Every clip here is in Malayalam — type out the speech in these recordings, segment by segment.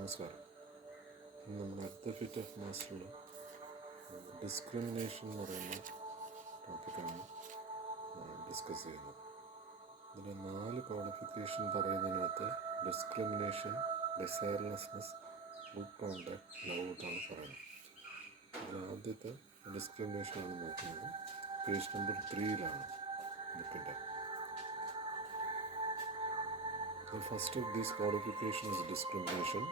നമസ്കാരം. നമ്മുടെ അടുത്ത ഫിറ്റ് ഓഫ് മാസ്റ്ററിൽ ഡിസ്ക്രിമിനേഷൻ എന്ന് പറയുന്ന ടോപ്പിക്കാണ് ഡിസ്കസ് ചെയ്യുന്നത്. ഇതിൽ 4 ക്വാളിഫിക്കേഷൻ പറയുന്നതിനകത്ത് discrimination, desirelessness, good conduct, love എന്നാണ് പറയുന്നത്. അതിൽ ആദ്യത്തെ ഡിസ്ക്രിമിനേഷനാണ് നോക്കുന്നത്. പേജ് നമ്പർ 3 ബുക്കിൻ്റെ. The first of these qualifications is discrimination,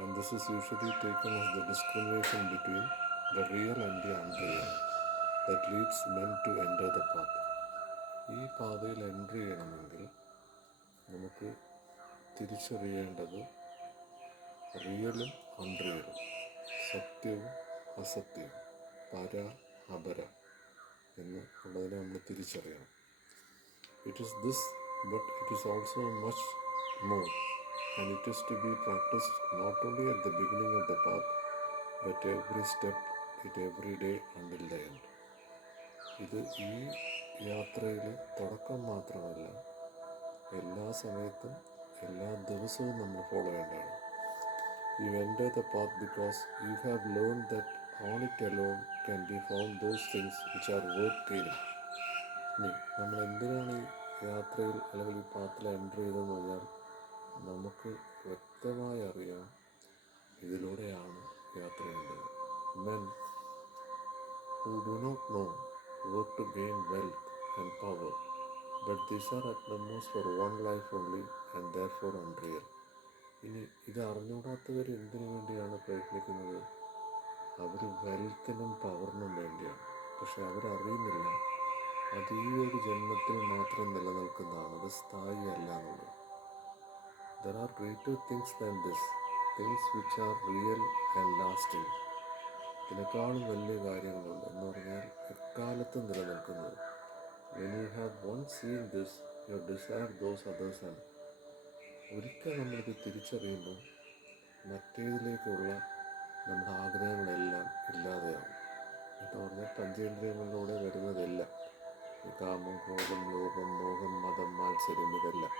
and this is usually taken as the discrimination between the real and the unreal that leads men to enter the path. ഈ പാതയിൽ എൻട്രി ചെയ്യണമെങ്കിൽ നമുക്ക് തിരിച്ചറിയേണ്ടത് റിയലും അൺറിയലും, സത്യവും അസത്യവും, പര അപര എന്ന് ഉള്ളതിനെ നമ്മൾ തിരിച്ചറിയണം. It is this, but it is also much more, and it is to be practiced not only at the beginning of the path, but every step, every day until the end. ഇത് ഈ യാത്രയിൽ തുടക്കം മാത്രമല്ല, എല്ലാ സമയത്തും എല്ലാ ദിവസവും നമ്മൾ ഫോളോ ചെയ്യേണ്ടതാണ്. You enter the path because you have learned that on it alone can be found those things which are worth gaining. നമ്മൾ എന്തിനാണ് ഈ യാത്രയിൽ അല്ലെങ്കിൽ ഈ പാത്തിൽ എൻ്റർ ചെയ്തതെന്ന് പറഞ്ഞാൽ നമുക്ക് വ്യക്തമായി അറിയാം ഇതിലൂടെയാണ് യാത്ര ചെയ്യേണ്ടത്. Men who do not know work to gain wealth and power, but these are at the most for one life only and therefore unreal. ഇനി ഇത് അറിഞ്ഞുകൂടാത്തവർ എന്തിനു വേണ്ടിയാണ് പ്രയത്നിക്കുന്നത്? അവർ വെൽത്തിനും പവറിനും വേണ്ടിയാണ്. പക്ഷെ അവരറിയുന്നില്ല അത് ഈ ഒരു ജന്മത്തിൽ മാത്രം നിലനിൽക്കുന്നതാണ്, അത് സ്ഥായിയല്ല എന്നുള്ളത്. There are greater things than this, things which are real and lasting. ഇതിനേക്കാളും വലിയ കാര്യങ്ങളുണ്ട് എന്ന് പറഞ്ഞാൽ എക്കാലത്തും നിലനിൽക്കുന്നത്. When you have once seen this, you desire those others. And ഒരിക്കൽ നമ്മളിത് തിരിച്ചറിയുമ്പോൾ മറ്റേതിലേക്കുള്ള നമ്മുടെ ആഗ്രഹങ്ങളെല്ലാം ഇല്ലാതെയാവും. എന്ന് പറഞ്ഞാൽ പഞ്ചേന്ദ്രിയങ്ങളിലൂടെ വരുന്നതെല്ലാം, കാമം, ക്രോധം, ലോകം, മോഹം, മതം, മാത്സര്യം, ഇതെല്ലാം.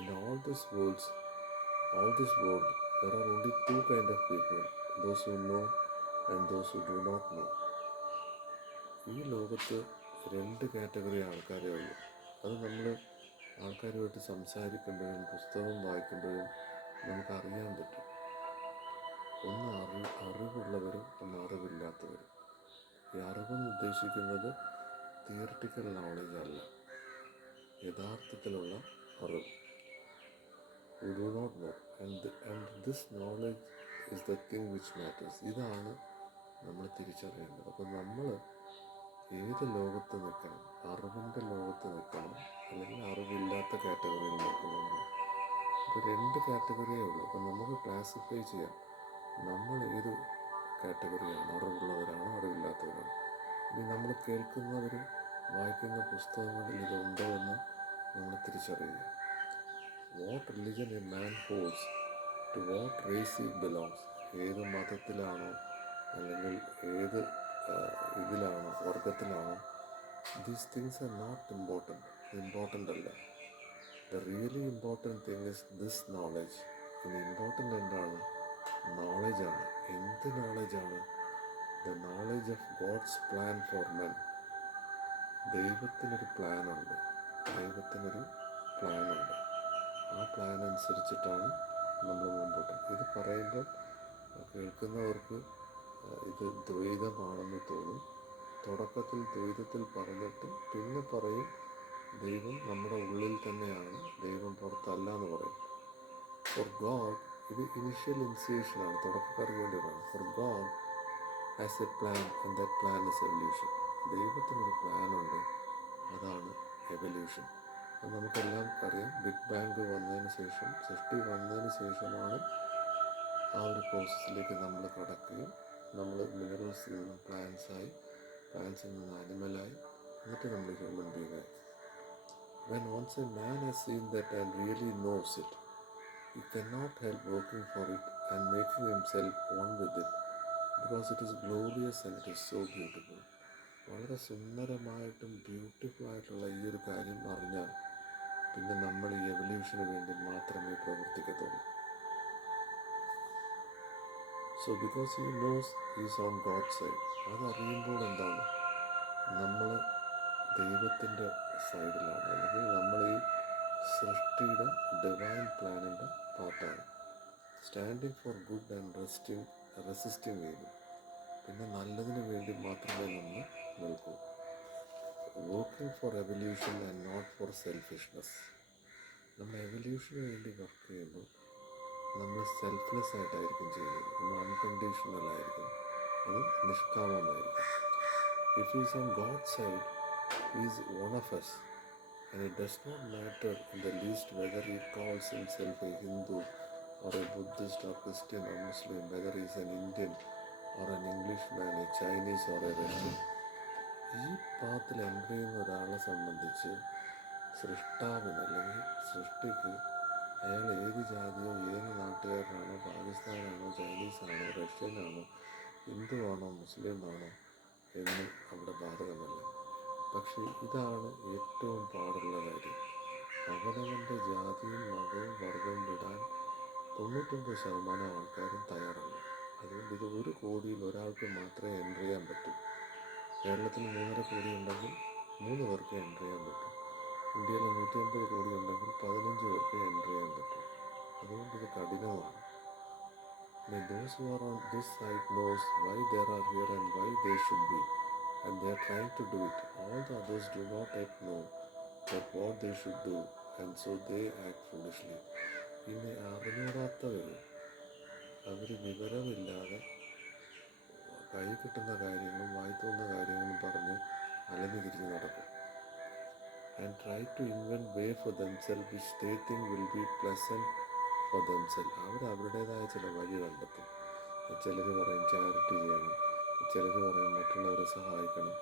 In all this world, there are only 2 kind of people, those who know and those who do not know. ഈ ലോകത്ത് 2 കാറ്റഗറി ആൾക്കാരേ ഉള്ളൂ. അത് നമ്മൾ ആൾക്കാരുമായിട്ട് സംസാരിക്കുമ്പോഴും പുസ്തകം വായിക്കുമ്പോഴും നമുക്കറിയാൻ പറ്റും. ഒന്ന് അറിവുള്ളവരും ഒന്ന് അറിവില്ലാത്തവരും. ഈ അറിവെന്ന് ഉദ്ദേശിക്കുന്നത് തിയറിറ്റിക്കൽ നോളജ് അല്ല, യഥാർത്ഥത്തിലുള്ള അറിവ്. You do not know, and this knowledge is the thing which matters. ഇതാണ് നമ്മൾ തിരിച്ചറിയേണ്ടത്. അപ്പം നമ്മൾ ഏത് ലോകത്ത് നിൽക്കണം? അറിവിൻ്റെ ലോകത്ത് നിൽക്കണം, അല്ലെങ്കിൽ അറിവില്ലാത്ത കാറ്റഗറിയിൽ നിൽക്കണം. ഇപ്പോൾ 2 കാറ്റഗറിയേ ഉള്ളൂ. അപ്പം നമുക്ക് ക്ലാസിഫൈ ചെയ്യാം നമ്മൾ ഏത് കാറ്റഗറിയാണ്, അറിവുള്ളവരാണോ അറിവില്ലാത്തവരാണോ. ഇനി നമ്മൾ കേൾക്കുന്നവർ വായിക്കുന്ന പുസ്തകങ്ങളിൽ ഇതുണ്ടോ എന്ന് നമ്മൾ തിരിച്ചറിയുക. What religion a man holds, to what race he belongs, ഏത് മതത്തിലാണോ അല്ലെങ്കിൽ ഏത് ഇതിലാണോ, വർഗത്തിലാണോ, these things are not important അല്ല. The really important thing is this knowledge. ഇനി ഇമ്പോർട്ടൻ്റ് എന്താണ്? നോളജാണ്. എന്ത് നോളജാണ്? The knowledge of God's plan for men. ദൈവത്തിനൊരു പ്ലാനുണ്ട്. ആ പ്ലാൻ അനുസരിച്ചിട്ടാണ് നമ്മൾ മുമ്പോട്ട്. ഇത് പറയുമ്പോൾ കേൾക്കുന്നവർക്ക് ഇത് ദ്വൈതമാണെന്ന് തോന്നും. തുടക്കത്തിൽ ദ്വൈതത്തിൽ പറഞ്ഞിട്ട് പിന്നെ പറയും ദൈവം നമ്മുടെ ഉള്ളിൽ തന്നെയാണ്, ദൈവം പുറത്തല്ല എന്ന് പറയും. ഫോർ ഗോഡ്, ഇത് ഇനിഷ്യൽ ഇനിഷ്യേഷനാണ്, തുടക്കക്കാർക്ക് വേണ്ടിയിട്ടാണ്. For God has a plan, and that plan is evolution. ദൈവത്തിനൊരു പ്ലാനുണ്ട്, അതാണ് എവല്യൂഷൻ. അത് നമുക്കെല്ലാം അറിയാം. ബിഗ് ബാങ്ക് വന്നതിന് ശേഷം, സൃഷ്ടി വന്നതിന് ശേഷമാണ് ആ ഒരു പ്രോസസ്സിലേക്ക് നമ്മൾ കടക്കുകയും നമ്മൾ മിനറൽസിൽ നിന്നും പ്ലാന്റ്സായി, പ്ലാന്റ്സിൽ നിന്ന് ആനിമലായി, എന്നിട്ട് നമ്മൾ human ബീങ്ങായി. When once a man has seen that and really knows it, he cannot help working for it and making himself one with it, because it is glorious and it is so beautiful. വളരെ സുന്ദരമായിട്ടും ബ്യൂട്ടിഫുള്ളായിട്ടുള്ള ഈ ഒരു കാര്യം അറിഞ്ഞാൽ പിന്നെ നമ്മൾ ഈ എവല്യൂഷന് വേണ്ടി മാത്രമേ പ്രവർത്തിക്കത്തുള്ളൂ. So because he knows is on God side. അതറിയുമ്പോൾ എന്താണ്, നമ്മൾ ദൈവത്തിൻ്റെ സൈഡിലാണ്, അല്ലെങ്കിൽ നമ്മൾ ഈ സൃഷ്ടിയുടെ ഡിവൈൻ പ്ലാനിൻ്റെ പാർട്ടാണ്. Standing for good and resisting evil. പിന്നെ നല്ലതിന് വേണ്ടി മാത്രമേ നമ്മൾ നിൽക്കൂ. Working for evolution and not for selfishness. നമ്മൾ എവല്യൂഷന് വേണ്ടി വർക്ക് ചെയ്യുമ്പോൾ നമ്മൾ സെൽഫ്ലെസ് ആയിട്ടായിരിക്കും ചെയ്യുന്നത്, നമ്മൾ അൺകണ്ടീഷണൽ ആയിരിക്കും, അത് നിഷ്കാമമായിരിക്കും. If is on God side is one of us, and it does not matter in the least whether he calls himself a Hindu or a Buddhist or Christian or Muslim, whether he is an Indian or an Englishman, a Chinese or a Russian. ഈ പാത്തിൽ എൻ്റർ ചെയ്യുന്ന ഒരാളെ സംബന്ധിച്ച് സൃഷ്ടാവിന് അല്ലെങ്കിൽ സൃഷ്ടിക്ക് അയാൾ ഏത് ജാതിയോ ഏത് നാട്ടുകാരനാണോ, പാകിസ്ഥാനാണോ, ചൈനീസാണോ, റഷ്യനാണോ, ഹിന്ദുവാണോ, മുസ്ലിമാണോ എന്നും അവിടെ ബാധകമല്ല. പക്ഷേ ഇതാണ് ഏറ്റവും പാടുള്ള കാര്യം. അവനവൻ്റെ ജാതിയും മതവും വർഗവും വിടാൻ 99% ആൾക്കാരും തയ്യാറല്ല. അതുകൊണ്ട് ഇത് 1 കോടിയിൽ ഒരാൾക്ക് മാത്രമേ എൻ്റർ ചെയ്യാൻ പറ്റൂ. കേരളത്തിൽ 3.5 കോടി ഉണ്ടെങ്കിൽ 3 പേർക്ക് എൻ്റർ ചെയ്യാൻ പറ്റും. ഇന്ത്യയിൽ 150 കോടി ഉണ്ടെങ്കിൽ 15 പേർക്ക് എൻ്റർ ചെയ്യാൻ പറ്റും. അതുകൊണ്ട് ഇത് കഠിനമാണ്. Those who are on this side knows why they are here and why they should be, and they are trying to do it. All the others do not yet know that what they should do, and so they act foolishly. പിന്നെ അറിഞ്ഞൂടാത്തവർ, അവർ വിവരമില്ലാതെ കൈ കിട്ടുന്ന കാര്യങ്ങളും വായി തോന്നുന്ന കാര്യങ്ങളും പറഞ്ഞ് അലഞ്ഞു തിരിഞ്ഞ് നടക്കും. and try to invent way for themselves which they think will be pleasant for themselves. അവർ അവരുടേതായ ചില വഴി കണ്ടെത്തും. ചിലർ പറയും ചാരിറ്റി ചെയ്യണം, ചിലർ പറയും മറ്റുള്ളവരെ സഹായിക്കണം.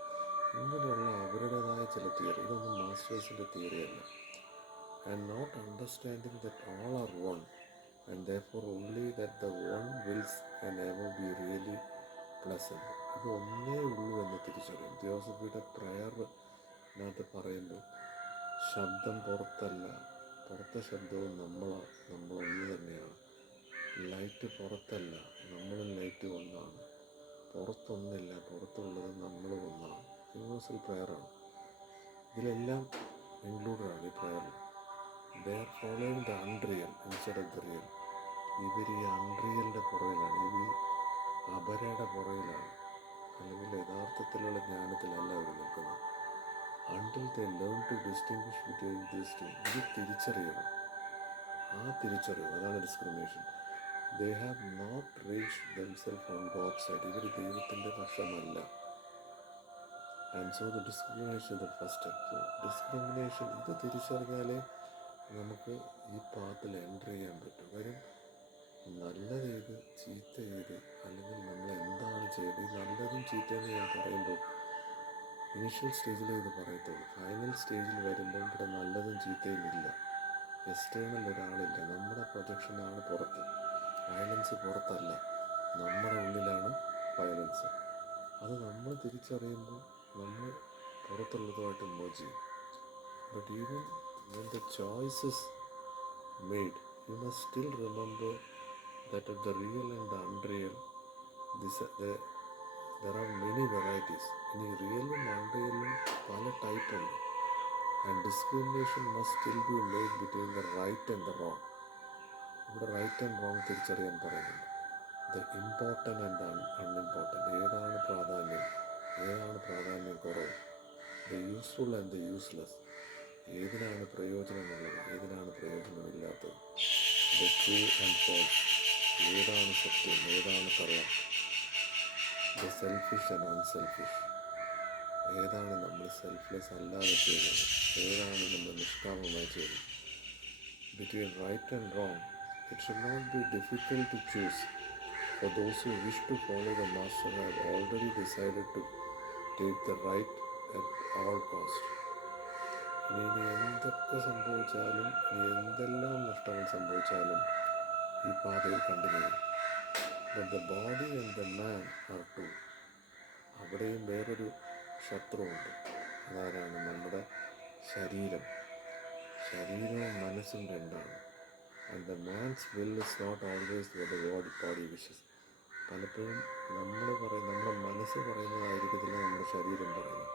ഇങ്ങനെയുള്ള അവരുടേതായ ചില തിയറി. ഇതൊന്നും മാസ്റ്റേഴ്സിൻ്റെ തിയറി അല്ല. and not understanding that all are one, and therefore only that the one wills can ever be really pleasant. ഇത് ഒന്നേ ഉള്ളൂ എന്ന് തിരിച്ചറിയും. തിയോസഫിയുടെ പ്രയറിനകത്ത് പറയുമ്പോൾ ശബ്ദം പുറത്തല്ല, പുറത്തെ ശബ്ദവും നമ്മളൊന്ന് തന്നെയാണ്. ലൈറ്റ് പുറത്തല്ല, നമ്മളും ലൈറ്റ് ഒന്നാണ്. പുറത്തൊന്നില്ല, പുറത്തുള്ളത് നമ്മളും ഒന്നാണ്. യൂണിവേഴ്സൽ പ്രയറാണ്. ഇതിലെല്ലാം ഇൻക്ലൂഡഡാണ് ഈ പ്രയറിൽ. They are following the unreal instead of the real. ഇവർ ഈ അൺറിയലിൻ്റെ പുറകിലാണ്, ഇവർ അപരയുടെ പുറകിലാണ്, അല്ലെങ്കിൽ യഥാർത്ഥത്തിലുള്ള ജ്ഞാനത്തിലല്ല അവർ നിൽക്കുന്നത്. until they learn to distinguish between these two. ഇത് തിരിച്ചറിയണം. ആ തിരിച്ചറിവ്, അതാണ് discrimination. they have not reached themselves on God's side. ഇവർ ദൈവത്തിൻ്റെ പക്ഷമല്ല. and so the discrimination is the first step. so discrimination ഇത് തിരിച്ചറിഞ്ഞാലേ നമുക്ക് ഈ പാത്തിൽ എൻ്റർ ചെയ്യാൻ പറ്റും. കാര്യം നല്ലതേത് ചീത്ത ഏത്, അല്ലെങ്കിൽ നമ്മൾ എന്താണ് ചെയ്തത്, ഈ നല്ലതും ചീത്തയെന്ന് ഞാൻ പറയുമ്പോൾ ഇനീഷ്യൽ സ്റ്റേജിലേ ഇത് പറയത്തുള്ളൂ. ഫൈനൽ സ്റ്റേജിൽ വരുമ്പോൾ ഇവിടെ നല്ലതും ചീത്തയും ഇല്ല. എക്സ്റ്റേണൽ ഒരാളില്ല, നമ്മുടെ പ്രൊജക്ഷനാണ് പുറത്ത്. വയലൻസ് പുറത്തല്ല, നമ്മുടെ ഉള്ളിലാണ് വയലൻസ്. അത് നമ്മൾ തിരിച്ചറിയുമ്പോൾ നമ്മൾ പുറത്തുള്ളതുമായിട്ട് merge ചെയ്യും. But even when the choice is made, you must still remember that of the real and the unreal, there are many varieties. ഇനി റിയലും അൺറിയലും പല ടൈപ്പുണ്ട്. And discrimination must still be made between the right and the wrong. ഇവിടെ റൈറ്റ് ആൻഡ് റോങ് തിരിച്ചറിയാൻ പറയുന്നുണ്ട്. The important and unimportant. ഏതാണ് പ്രാധാന്യം, ഏതാണ് പ്രാധാന്യം കുറവ്. The useful and the useless. ഏതിനാണ് പ്രയോജനമുള്ളത്, ഏതിനാണ് പ്രയോജനമില്ലാത്തത്. The true and false. ഏതാണ് സത്യം, ഏതാണ് കള്ളം. The selfish and unselfish. ഏതാണ് നമ്മൾ സെൽഫ്ലെസ് അല്ലാതെ ചെയ്യുന്നത്, ഏതാണ് നമ്മൾ നിഷ്കാമമായി ചെയ്യുന്നത്. Between right and wrong it should not B difficult to choose. For those who wish to follow the master have already decided to take the right at all cost. ഇനി എന്തൊക്കെ സംഭവിച്ചാലും, ഇനി എന്തെല്ലാം നഷ്ടങ്ങൾ സംഭവിച്ചാലും ഈ പാതയിൽ continue. But the body and the man are two. അവിടെയും വേറൊരു ശത്രുവുണ്ട്. അതാരാണ്? നമ്മുടെ ശരീരം. ശരീരവും മനസ്സും രണ്ടാണ്. And the man's will is not always what the body wishes. പലപ്പോഴും നമ്മുടെ മനസ്സ് പറയുന്നതായിരിക്കത്തില്ല നമ്മുടെ ശരീരം പറയുന്നത്.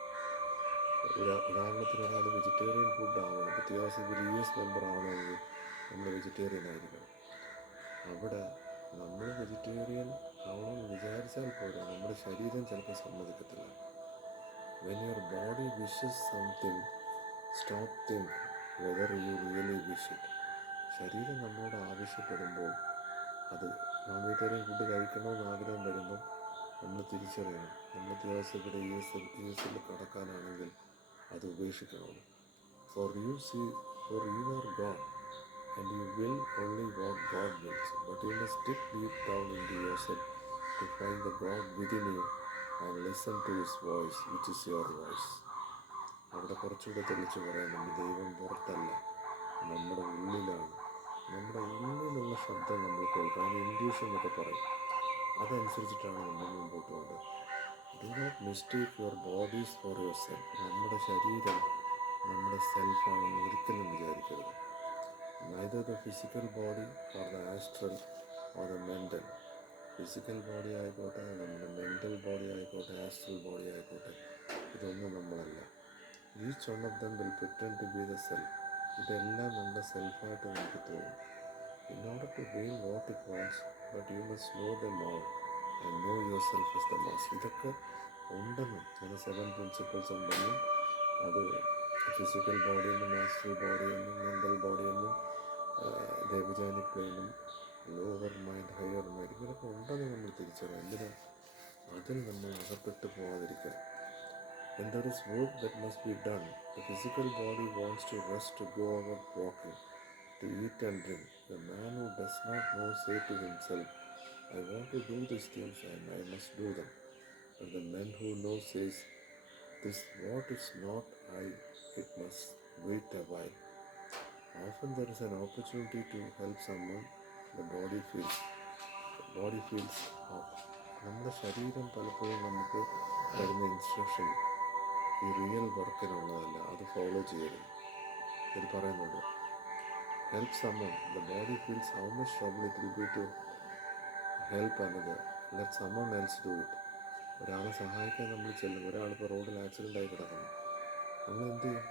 ഉദാഹരണത്തിന് ഒരാൾ വെജിറ്റേറിയൻ ഫുഡ് ആവണം, വ്യത്യാസം US മെമ്പർ ആവണമെങ്കിൽ നമ്മൾ വെജിറ്റേറിയൻ ആയിരിക്കണം. അവിടെ നമ്മൾ വെജിറ്റേറിയൻ ആവണമെന്ന് വിചാരിച്ചാൽ പോരാ, നമ്മുടെ ശരീരം ചിലപ്പോൾ സമ്മതിക്കത്തില്ല. When your body wishes something, stop think whether you really wish it. ശരീരം നമ്മളോട് ആവശ്യപ്പെടുമ്പോൾ, അത് നോൺ വെജിറ്റേറിയൻ ഫുഡ് കഴിക്കണമെന്ന് ആഗ്രഹം വരുമ്പോൾ നമ്മൾ തിരിച്ചറിയണം, നമ്മൾ ദിവസം US കടക്കാനാണെങ്കിൽ അത് ഉപേക്ഷിക്കണം. For you are God and you will only what God wills. But you must dig deep down into yourself to find the God within you and listen to His voice, which is your voice. അവിടെ കുറച്ചുകൂടെ തെളിച്ച് പറയുന്നുണ്ട്, ദൈവം പുറത്തല്ല, നമ്മുടെ ഉള്ളിലാണ്. നമ്മുടെ ഉള്ളിലുള്ള ശബ്ദം നമ്മൾ കേൾക്കാം. അതിന് ഇൻഡ്യൂഷൻ എന്നൊക്കെ പറയും. അതനുസരിച്ചിട്ടാണ് നമ്മൾ മുമ്പോട്ട് പോകേണ്ടത്. Do not mistake your bodies for your self. നമ്മുടെ ശരീരം നമ്മുടെ സെൽഫാണെന്ന് ഒരിക്കലും വിചാരിക്കരുത്. Neither the physical body or the astral or the mental. Physical body ആയിക്കോട്ടെ, നമ്മുടെ മെൻ്റൽ ബോഡി ആയിക്കോട്ടെ, ആസ്ട്രൽ ബോഡി ആയിക്കോട്ടെ, ഇതൊന്നും നമ്മളല്ല. Each one of them will pretend to be the self. ഇതെല്ലാം നമ്മുടെ സെൽഫായിട്ട് നമുക്ക് തോന്നും. In order to gain what it wants, but you must know them all and know your self as the master. ഇതൊക്കെ ഉണ്ടെന്നും, അങ്ങനെ 7 പ്രിൻസിപ്പിൾസ് ഉണ്ടെന്നും, അത് ഫിസിക്കൽ ബോഡിയെന്നും ആസ്ട്രൽ ബോഡിയെന്നും മെൻ്റൽ ബോഡിയെന്നും ദേവജാനി പ്ലെയിനും ലോവർ മൈൻഡ്, ഹയർ മൈൻഡ്, ഇങ്ങനെയൊക്കെ ഉണ്ടെന്ന് നമ്മൾ തിരിച്ചറിയാം. എന്തിനാ? അതിൽ നമ്മൾ അകപ്പെട്ട് പോകാതിരിക്കാൻ. When there is work that must be done, the physical body wants to rest, to go about walking, to eat and drink. The man who does not know say to himself, I want to do these things and I must do them. But the man who knows says, this what is not I, it must wait a while. Often there is an opportunity to help someone, the body feels off. നമ്മുടെ ശരീരം പലപ്പോഴും നമുക്ക് തരുന്ന ഇൻസ്ട്രക്ഷൻ ഈ റിയൽ വർക്കിനുള്ളതല്ല, അത് ഫോളോ ചെയ്യരുത്. ഇത് പറയുന്നുണ്ട്, help someone, the body feels how much trouble it will be to help another, let someone else do it. ഒരാളെ സഹായിക്കാൻ നമ്മൾ ചെല്ലും. ഒരാളിപ്പോൾ റോഡിൽ ആക്സിഡൻ്റായി കിടക്കുന്നു, നമ്മൾ എന്ത് ചെയ്യും?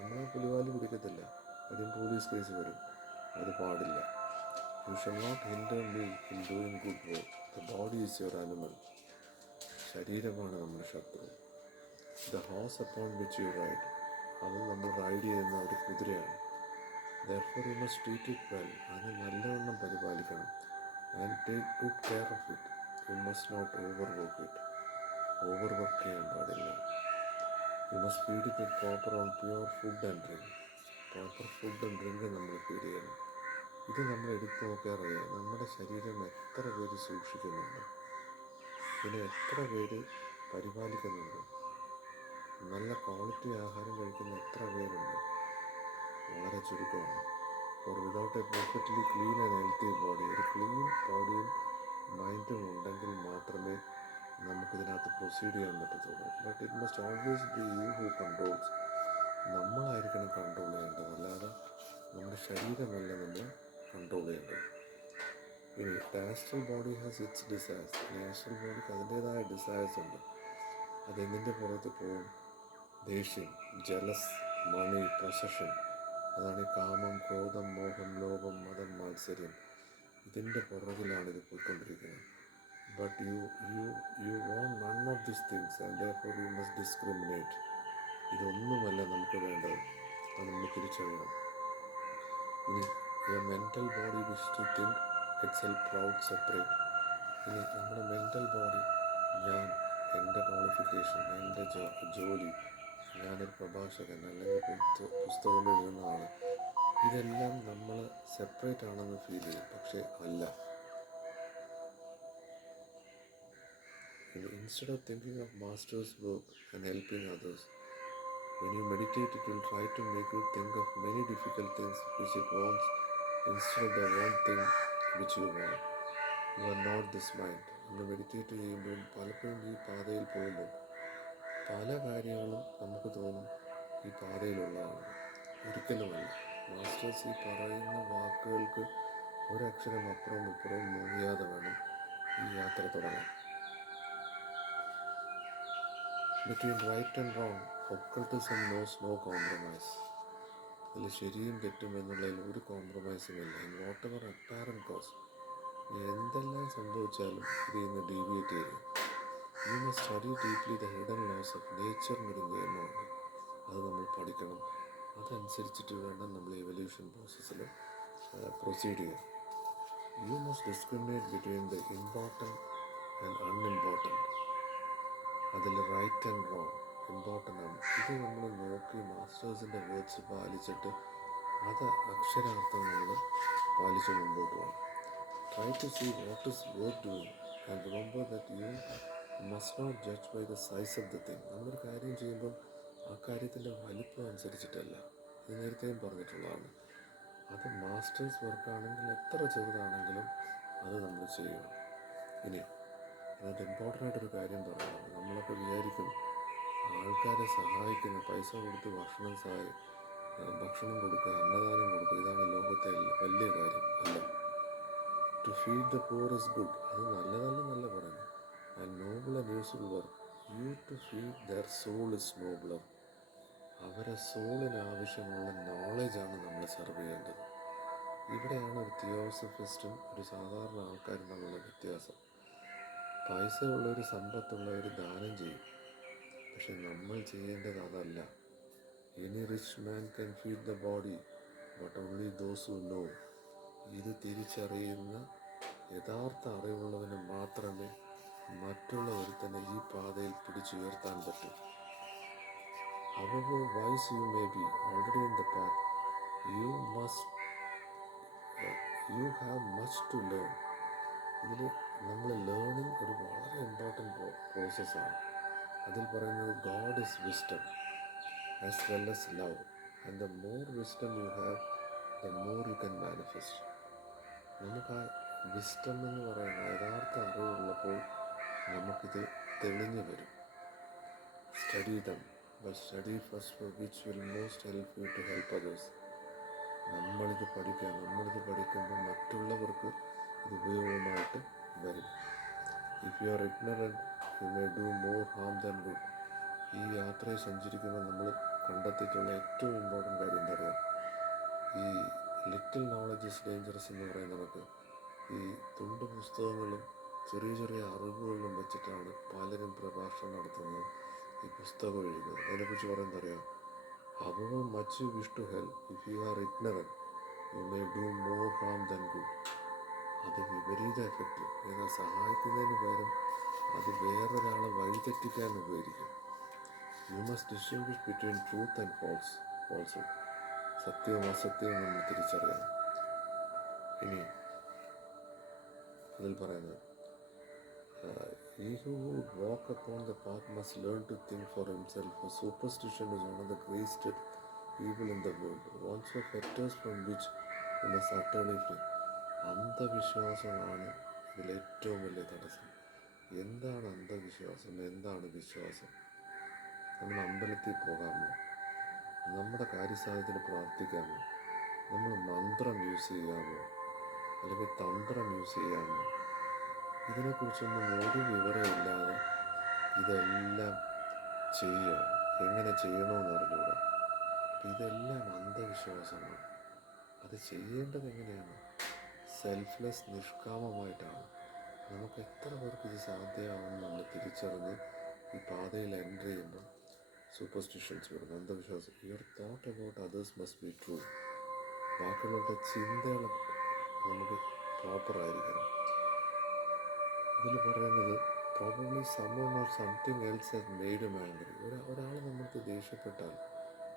നമ്മളെ പുലിവാലി പിടിക്കത്തില്ല, അതിന് പോലീസ് കേസ് വരും. അത് പാടില്ല. You shall not hinder me in doing good work. The body is your animal. ശരീരമാണ് നമ്മുടെ ശത്രു. The horse upon which you ride, അത് നമ്മൾ റൈഡ് ചെയ്യുന്ന ഒരു കുതിരയാണ്. Therefore you must treat it well. അതിനെ നല്ലവണ്ണം പരിപാലിക്കണം. And take good care of it. You must not overwork it. Overwork ചെയ്യാൻ പാടില്ല. You must feed it with proper on pure food and drink. Proper food and drink നമ്മൾ ഫീഡ് ചെയ്യണം. ഇത് നമ്മൾ എടുത്ത് നോക്കാറിയാം, നമ്മുടെ ശരീരം എത്ര പേര് സൂക്ഷിക്കുന്നുണ്ട്, ഇതിനെ എത്ര പേര് പരിപാലിക്കുന്നുണ്ട്, നല്ല ക്വാളിറ്റി ആഹാരം കഴിക്കുന്ന എത്ര പേരുണ്ട്? വളരെ ചുരുക്കമാണ്. For without a perfectly clean and healthy body, ഒരു ക്ലീൻ ബോഡിയും മൈൻഡും ഉണ്ടെങ്കിൽ മാത്രമേ നമുക്കിതിനകത്ത് പ്രൊസീഡ് ചെയ്യാൻ പറ്റത്തുള്ളൂ. But it must always be you who controls. നമ്മളായിരിക്കണം കൺട്രോൾ ചെയ്യേണ്ടത്, അല്ലാതെ നമ്മുടെ ശരീരമല്ല നമ്മൾ കൺട്രോൾ ചെയ്യേണ്ടത്. ഇനി astral body has its desires. Astral ബോഡിക്ക് അതിൻ്റേതായ ഡിസയേഴ്സ് ഉണ്ട്. അതെന്തിൻ്റെ പുറത്ത് പോകും? ദേഷ്യം, ജലസ്, മണി, പൊസഷൻ. അതാണ് ഈ കാമം, ക്രോധം, മോഹം, ലോഭം, മതം, മാത്സര്യം. ഇതിൻ്റെ പുറകിലാണ് ഇത് പോയിക്കൊണ്ടിരിക്കുന്നത്. But you want none of these things and therefore you must discriminate. ഇതൊന്നുമല്ല നമുക്ക് വേണ്ടത്, അത് നമ്മൾ തിരിച്ചറിയണം. ഇനി your mental body wish to think itself proud, separate. ഇനി നമ്മുടെ മെൻ്റൽ ബോഡി, ഞാൻ, എൻ്റെ ക്വാളിഫിക്കേഷൻ, എൻ്റെ ജോലി, ഞാനൊരു പ്രഭാഷകൻ അല്ലെങ്കിൽ പുസ്തകം എഴുതുന്ന ആൾ, ഇതെല്ലാം നമ്മൾ സെപ്പറേറ്റ് ആണെന്ന് ഫീൽ ചെയ്യും. പക്ഷേ അല്ല. Instead of thinking of master's work and helping others, when you meditate, it will try to make you think of many difficult things which it wants instead of the one thing which you want. You are not this mind. നമ്മൾ മെഡിറ്റേറ്റ് ചെയ്യുമ്പോൾ പലപ്പോഴും ഈ പാതയിൽ പോകുമ്പോൾ പല കാര്യങ്ങളും നമുക്ക് തോന്നും ഈ പാതയിലുള്ളതാണ്. ഒരിക്കലുമല്ല. മാസ്റ്റേഴ്സ് ഈ പറയുന്ന വാക്കുകൾക്ക് ഒരക്ഷരം അപ്പുറവും ഇപ്പുറവും മുറിയാതെ വേണം ഈ ഈ യാത്ര തുടങ്ങാം. Between right and wrong occultism knows no compromise. അതിൽ ശരിയും തെറ്റും എന്നുള്ളതിൽ ഒരു കോംപ്രമൈസും ഇല്ല. In whatever apparent cause, എന്തെല്ലാം സംഭവിച്ചാലും ഇതിൽ നിന്ന് ഡീവിയേറ്റ് ചെയ്യരുത്. You must study deeply the hidden laws of നേച്ചറിനൊരു നിയമമുണ്ട്, അത് നമ്മൾ പഠിക്കണം. അതനുസരിച്ചിട്ട് വേണം നമ്മൾ എവല്യൂഷൻ പ്രോസസ്സിൽ പ്രൊസീഡ് ചെയ്യാൻ. U must discriminate between the important and unimportant. അതിൽ റൈറ്റ് ആൻഡ് റോങ് ഇമ്പോർട്ടൻ്റ് ആണ്. ഇത് നമ്മൾ നോക്കി മാസ്റ്റേഴ്സിൻ്റെ വേർഡ്സ് പാലിച്ചിട്ട് അത് അക്ഷരാർത്ഥം നമ്മൾ പാലിച്ച് മുമ്പോട്ട് പോകണം. Try to see what is worth doing and remember that you must not judge by the size of the thing. നമ്മളൊരു കാര്യം ചെയ്യുമ്പോൾ ആ കാര്യത്തിൻ്റെ വലിപ്പം അനുസരിച്ചിട്ടല്ല. ഇത് നേരത്തെയും പറഞ്ഞിട്ടുള്ളതാണ്. അത് മാസ്റ്റേഴ്സ് വർക്കാണെങ്കിൽ എത്ര ചെറുതാണെങ്കിലും അത് നമ്മൾ ചെയ്യണം. ഇനി അതിനകത്ത് ഇമ്പോർട്ടൻ്റ് ആയിട്ടൊരു കാര്യം പറയുന്നത്, നമ്മളൊക്കെ വിചാരിക്കും ആൾക്കാരെ സഹായിക്കുന്ന, പൈസ കൊടുത്ത് ഭക്ഷണം കൊടുക്കുക, അന്നദാനം കൊടുക്കുക, ഇതാണ് ലോകത്തെ വലിയ കാര്യം. അല്ല. To feed the poor is good, അത് നല്ലതല്ലെന്നല്ല പറയുന്നത്. And noble and useful work. You to feed their soul is nobler. അവരെ സോളിന് ആവശ്യമുള്ള നോളജാണ് നമ്മൾ സെർവ് ചെയ്യേണ്ടത്. ഇവിടെയാണ് ഒരു തിയോസഫിസ്റ്റും ഒരു സാധാരണ ആൾക്കാരും തമ്മിലുള്ള വ്യത്യാസം. പൈസ ഉള്ളവർ, സമ്പത്തുള്ളവർ ദാനം ചെയ്യും, പക്ഷെ നമ്മൾ ചെയ്യേണ്ടത് അതല്ല. Any rich man can feed the body but only those who no. ഇത് തിരിച്ചറിയുന്ന യഥാർത്ഥ അറിവുള്ളവന് മാത്രമേ മറ്റുള്ള ഒരുത്തനെ ഈ പാതയിൽ പിടിച്ചുയർത്താൻ പറ്റൂ. However wise you may be already in the path, you have much to learn. ഇതിൽ നമ്മൾ ലേണിംഗ് ഒരു വളരെ ഇമ്പോർട്ടൻറ്റ് പ്രോസസ്സാണ്. അതിൽ പറയുന്നത് God is wisdom as well as love, and the more wisdom you have, the more you can manifest. നമുക്ക് ആ വിസ്ഡം എന്ന് പറയുന്ന യഥാർത്ഥ അറിവുള്ളപ്പോൾ നമുക്കിത് തെളിഞ്ഞു വരും. Study dum, but study first for which will most help you to help others. നമ്മളിത് പഠിക്കുമ്പോൾ മറ്റുള്ളവർക്ക് ഇത് ഉപയോഗമായിട്ട് വരും. If you are ignorant you may do more Ham than good. ഈ യാത്രയെ സഞ്ചരിക്കുമ്പോൾ നമ്മൾ കണ്ടെത്തിയിട്ടുള്ള ഏറ്റവും ഇമ്പോർട്ടൻ്റ് കാര്യം എന്താ പറയുക, ഈ ലിറ്റിൽ നോളജ് ഇസ് ഡേഞ്ചറസ് എന്ന് പറയുന്ന നമുക്ക് ഈ തുണ്ട് പുസ്തകങ്ങളും ചെറിയ ചെറിയ അറിവുകളും വെച്ചിട്ടാണ് പലരും പ്രഭാഷണം നടത്തുന്നത്, ഈ പുസ്തകം എഴുതുന്നത്. അതിനെക്കുറിച്ച് പറയുന്നത് അറിയാം. However much you wish to help, if you are ignorant, you may do more harm than good. അത് വിപരീത എഫക്റ്റ്. ഏതാ സഹായിക്കുന്നതിന് പകരം അത് വേറൊരാളെ വഴിതെറ്റിക്കാൻ ഉപകരിക്കും. You must distinguish between truth and falsehood. സത്യവും അസത്യവും നമ്മൾ തിരിച്ചറിയണം. ഇനി അതിൽ പറയുന്നത്, he who would walk upon the path must learn to think for himself, for superstition is one of the greatest evil in the world, once of fetters from which we must utterly free. അന്ധവിശ്വാസമാണ് ഇതിലേറ്റവും വലിയ തടസ്സം. എന്താണ് അന്ധവിശ്വാസം, എന്താണ് വിശ്വാസം? നമ്മൾ അമ്പലത്തിൽ പോകാമോ, നമ്മുടെ കാര്യസാധ്യത്തിന് പ്രാർത്ഥിക്കാമോ, നമ്മൾ മന്ത്രം യൂസ് ചെയ്യാമോ, അല്ലെങ്കിൽ തന്ത്രം യൂസ് ചെയ്യാമോ? ഇതിനെക്കുറിച്ചൊന്നും ഒരു വിവരമില്ലാതെ ഇതെല്ലാം ചെയ്യുക, എങ്ങനെ ചെയ്യണമെന്ന് അറിഞ്ഞൂടാ. ഇതെല്ലാം അന്ധവിശ്വാസമാണ്. അത് ചെയ്യേണ്ടത് എങ്ങനെയാണ്? സെൽഫ്ലെസ്, നിഷ്കാമമായിട്ടാണ്. നമുക്ക് എത്ര പേർക്ക് ഇത് സാധ്യമാണെന്ന് നമ്മൾ തിരിച്ചറിഞ്ഞ് ഈ പാതയിൽ എൻ്റർ ചെയ്യുമ്പോൾ സൂപ്പർസ്റ്റിഷൻസ് വരുന്നു, അന്ധവിശ്വാസം. Your thought about others must be true. ബാക്കിയുള്ളവരുടെ ചിന്തകൾ നമുക്ക് പ്രോപ്പറായിരിക്കണം. ഇതിൽ പറയുന്നത് probably someone or something else has made him angry. ഒരാൾ നമ്മൾക്ക് ദേഷ്യപ്പെട്ടാൽ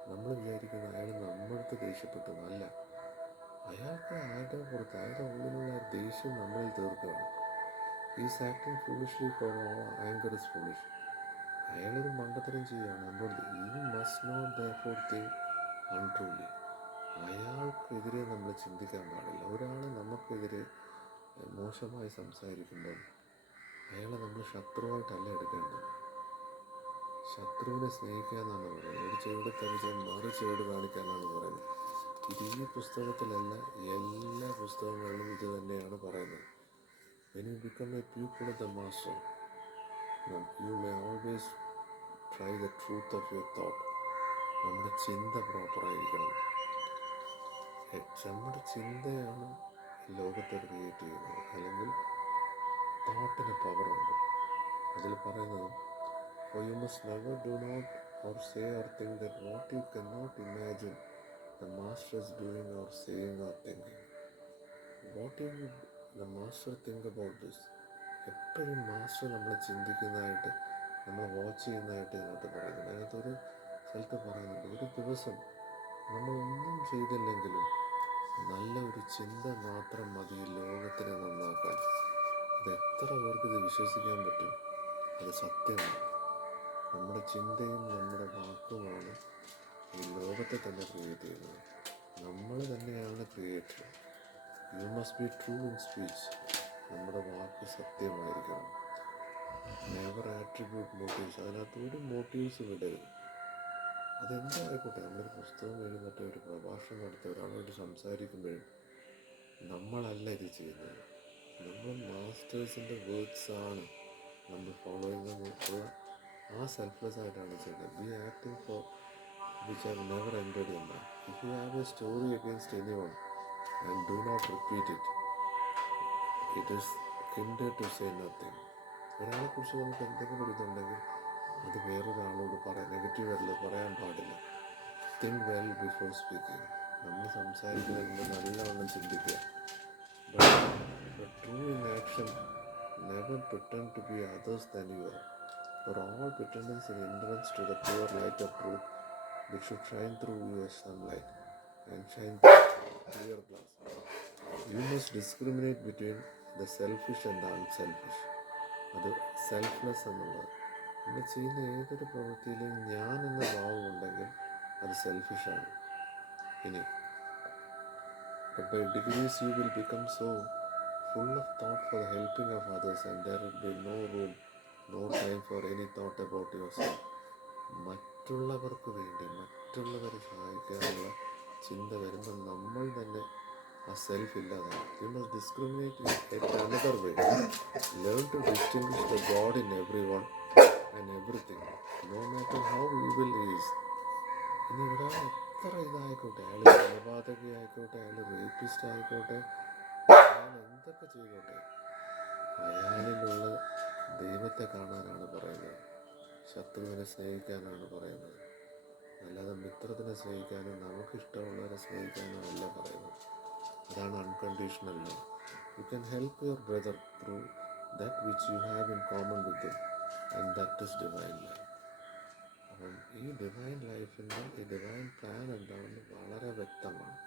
നമ്മൾ വിചാരിക്കുന്നത് അയാൾ നമ്മൾക്ക് ദേഷ്യപ്പെട്ടതല്ല, അയാൾക്ക് അയാളുടെ ഉള്ളിലുള്ള ദേഷ്യം നമ്മളിൽ തീർക്കുകയാണ്. Is acting foolishly for anger is foolish. അയാളൊരു മണ്ടത്തരം ചെയ്യുകയാണ് നമ്മളോട്. You must not therefore think untruly. അയാൾക്കെതിരെ നമ്മൾ ചിന്തിക്കാൻ പാടില്ല. ഒരാൾ നമുക്കെതിരെ മോശമായി സംസാരിക്കുമ്പം അയാളെ നമ്മൾ ശത്രുവായിട്ടല്ല എടുക്കേണ്ടത്. ശത്രുവിനെ സ്നേഹിക്കുക എന്നാണ് പറയുന്നത്. ഒരു ചെവിട് തരിച്ചാൽ മറു ചെവിട് കാണിക്കാനാണ് പറയുന്നത്. ഇത് ഈ പുസ്തകത്തിലല്ല, എല്ലാ പുസ്തകങ്ങളിലും ഇത് തന്നെയാണ് പറയുന്നത്. When you become a pupil of the master, you may always try the truth of your thought. നമ്മുടെ ചിന്ത പ്രോപ്പറായിരിക്കണം. നമ്മുടെ ചിന്തയാണ് ലോകത്തെ ക്രിയേറ്റ് ചെയ്യുന്നത്. അല്ലെങ്കിൽ തോട്ടിന് പവറുണ്ട്. അതിൽ പറയുന്നത്, for you must never do not or say or think that what you cannot imagine the master is doing or saying or thinking. What will the master think about this? എപ്പോഴും മാസ്റ്റർ നമ്മൾ ചിന്തിക്കുന്നതായിട്ട്, നമ്മൾ വാച്ച് ചെയ്യുന്നതായിട്ട് ഇതിനകത്ത് പറയുന്നുണ്ട്. അതിനകത്തൊരു സ്ഥലത്ത് പറയുന്നുണ്ട്, ഒരു ദിവസം നമ്മളൊന്നും ചെയ്തില്ലെങ്കിലും നല്ല ഒരു ചിന്ത മാത്രം മതി ലോകത്തിനെ നന്നാക്കാൻ. അത് എത്ര പേർക്ക് ഇത് വിശ്വസിക്കാൻ പറ്റും? അത് സത്യമാണ്. നമ്മുടെ ചിന്തയും നമ്മുടെ വാക്കുമാണ് ഈ ലോകത്തെ തന്നെ ക്രിയേറ്റ് ചെയ്യുന്നത്. നമ്മൾ തന്നെയാണ് creator. You must be true in speech. നമ്മുടെ വാക്ക് സത്യമായിരിക്കണം. Never attribute motives. അതിനകത്ത് ഒരു മോട്ടീവ്സ് വിടരുത്. അതെന്തായിക്കോട്ടെ, നമ്മളൊരു പുസ്തകം എഴുതിട്ട്, ഒരു പ്രഭാഷണം നടത്തി, ഒരാളോട് സംസാരിക്കുമ്പോഴും നമ്മളല്ല ഇത് ചെയ്യുന്നത്. നമ്മൾ മാസ്റ്റേഴ്സിൻ്റെ വേർഡ്സാണ് നമ്മൾ ഫോളോ ചെയ്യുന്നത്. ആ സെൽഫ്ലെസ് ആയിട്ടാണ് ചെയ്യുന്നത്. Be acting for which have never ended in mind. If you have a story against anyone and do not repeat it, it is kinder to say nothing. ഒരാളെക്കുറിച്ച് നമുക്ക് എന്തെങ്കിലും ഇതുണ്ടെങ്കിൽ അത് വേറൊരാളോട് പറയാം, നെഗറ്റീവായിട്ടുള്ള പറയാൻ പാടില്ല. Think well before speaking. നമ്മൾ സംസാരിക്കുന്നതിന് നല്ലവണ്ണം ചിന്തിക്കുക. But true in action, never pretend to be others than you are. For all pretendence is hindrance to the pure light of truth, which should shine through you as sunlight and shine through clear glass. You must discriminate between the selfish and the unselfish. അത് സെൽഫ്ലെസ് എന്നുള്ളത്. നമ്മൾ ചെയ്യുന്ന ഏതൊരു പ്രവൃത്തിയിലും ഞാൻ എന്ന ഭാവമുണ്ടെങ്കിൽ അത് സെൽഫിഷാണ്. ഇനി but by degrees you will become so full of thought for the helping of others, and there will be no room, no time for any thought about yourself. മറ്റുള്ളവർക്ക് വേണ്ടി, മറ്റുള്ളവരെ സഹായിക്കാനുള്ള ചിന്ത വരുമ്പോൾ നമ്മൾ തന്നെ ആ സെൽഫ് ഇല്ലാതാകും. You must discriminate in another way. Learn to distinguish the god in every one and everything, no matter how evil is. ഇനി ഒരാൾ എത്ര ഇതായിക്കോട്ടെ, അയാൾ കൊലപാതകി ആയിക്കോട്ടെ, അയാൾ റേപ്പിസ്റ്റ് ആയിക്കോട്ടെ, അയാൾ എന്തൊക്കെ ചെയ്തോട്ടെ, അയാളിലുള്ള ദൈവത്തെ കാണാനാണ് പറയുന്നത്. ശത്രുവിനെ സ്നേഹിക്കാനാണ് പറയുന്നത്. അല്ലാതെ മിത്രത്തിനെ സ്നേഹിക്കാനും നമുക്കിഷ്ടമുള്ളവരെ സ്നേഹിക്കാനും അല്ല പറയുന്നത്. അതാണ് unconditional love. You can help your brother through that which you have in common with him, and that is divine love. അപ്പം ഈ ഡിവൈൻ ലൈഫിൻ്റെ ഈ ഡിവൈൻ പ്ലാൻ എന്താണെന്ന് വളരെ വ്യക്തമാണ്.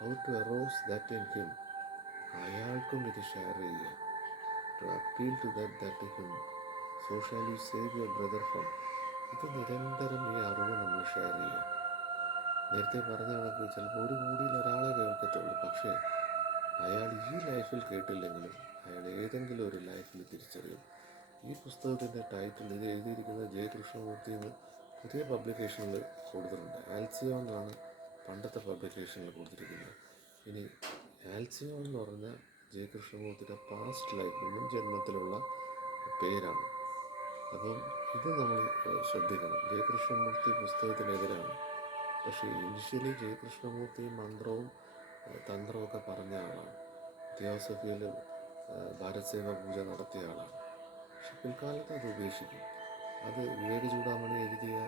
How to arouse that in him. അയാൾക്കും ഇത് ഷെയർ ചെയ്യുക. To appeal to that him. So shall you save your brother from. ഇത് നിരന്തരം ഈ അറിവ് നമ്മൾ ഷെയർ ചെയ്യുക. നേരത്തെ പറഞ്ഞ കണക്ക് ചിലപ്പോൾ ഒരു കൂടിയിൽ ഒരാളെ കേൾക്കത്തുള്ളൂ. പക്ഷേ അയാൾ ഈ ലൈഫിൽ കേട്ടില്ലെങ്കിലും അയാൾ ഏതെങ്കിലും ഒരു ലൈഫിൽ തിരിച്ചറിയും. ഈ പുസ്തകത്തിൻ്റെ ടൈറ്റിൽ ഇത് എഴുതിയിരിക്കുന്നത് ജെ കൃഷ്ണമൂർത്തി എന്ന് പുതിയ പബ്ലിക്കേഷനിൽ കൊടുത്തിട്ടുണ്ട്. ആൽസിയോ എന്നാണ് പണ്ടത്തെ പബ്ലിക്കേഷനിൽ കൊടുത്തിരിക്കുന്നത്. ഇനി ആൽസിയോ എന്ന് പറഞ്ഞാൽ ജെ കൃഷ്ണമൂർത്തിയുടെ പാസ്റ്റ് ലൈഫ്, മുൻ ജന്മത്തിലുള്ള പേരാണ്. അപ്പം ഇത് നമ്മൾ ശ്രദ്ധിക്കണം. ജെ കൃഷ്ണമൂർത്തി പുസ്തകത്തിനെതിരാണ്. പക്ഷേ ഇനിഷ്യലി ജെ കൃഷ്ണമൂർത്തി മന്ത്രവും തന്ത്രമൊക്കെ പറഞ്ഞ ആളാണ്. തിയോസഫിയിൽ ഭാരത് സേവ പൂജ നടത്തിയ ആളാണ്. പക്ഷെ പിൽക്കാലത്ത് അത് ഉപേക്ഷിക്കും. അത് വിവേക ചൂടാമണി എഴുതിയ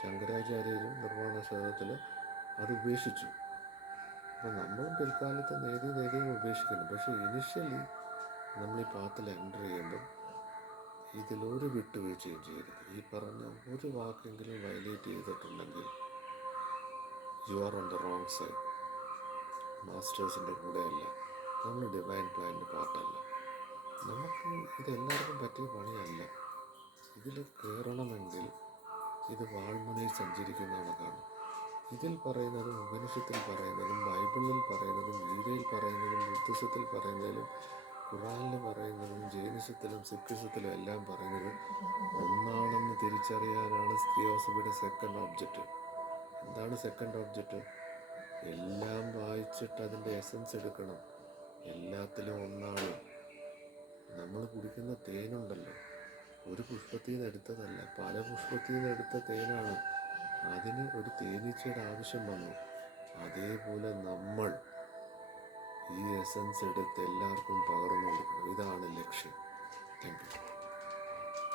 ശങ്കരാചാര്യരും നിർമ്മാണ ശതകത്തിൽ അത് ഉപേക്ഷിച്ചു. അപ്പോൾ നമ്മളും പിൽക്കാലത്ത് നേരിയും ഉപേക്ഷിക്കണം. പക്ഷേ ഇനിഷ്യലി നമ്മൾ ഈ പാത്തിൽ എൻ്റർ ചെയ്യുമ്പം ഇതിലൊരു വിട്ടുവീഴ്ചയും ചെയ്യരുത്. ഈ പറഞ്ഞ ഒരു വാക്കെങ്കിലും വയലേറ്റ് ചെയ്തിട്ടുണ്ടെങ്കിൽ you are on the wrong side. മാസ്റ്റേഴ്സിൻ്റെ കൂടെയല്ല, നമ്മൾ ഡിവൈൻ പ്ലാനിൻ്റെ പാർട്ടല്ല. നമുക്ക് ഇതെല്ലാവർക്കും പറ്റിയ പണിയല്ല. ഇതിൽ കയറണമെങ്കിൽ ഇത് വാൾമുനയിൽ സഞ്ചരിക്കുന്ന കണക്കാണ്. ഇതിൽ പറയുന്നതും ഉപനിഷത്തിൽ പറയുന്നതും ബൈബിളിൽ പറയുന്നതും ഗീതയിൽ പറയുന്നതും ബുദ്ധിസത്തിൽ പറയുന്നതിലും ഖുറാനിൽ പറയുന്നതും ജൈനിസത്തിലും സിഖിസത്തിലും എല്ലാം പറയുന്നത് ഒന്നാണെന്ന് തിരിച്ചറിയാനാണ് തിയോസഫിയുടെ സെക്കൻഡ് ഒബ്ജക്റ്റ്. എന്താണ് സെക്കൻഡ് ഒബ്ജക്റ്റ്? എല്ലാം വായിച്ചിട്ട് അതിൻ്റെ എസൻസ് എടുക്കണം. എല്ലാത്തിലും ഒന്നാണ്. നമ്മൾ കുടിക്കുന്ന തേനുണ്ടല്ലോ, ഒരു പുഷ്പത്തിൽ നിന്ന് എടുത്തതല്ല, പല പുഷ്പത്തിൽ നിന്ന് എടുത്ത തേനാണ്. അതിന് ഒരു തേനീച്ചയുടെ ആവശ്യം വന്നു. അതേപോലെ നമ്മൾ ഈ എസൻസ് എടുത്ത് എല്ലാവർക്കും പകർന്നു കൊടുക്കണം. ഇതാണ് ലക്ഷ്യം. Thank you.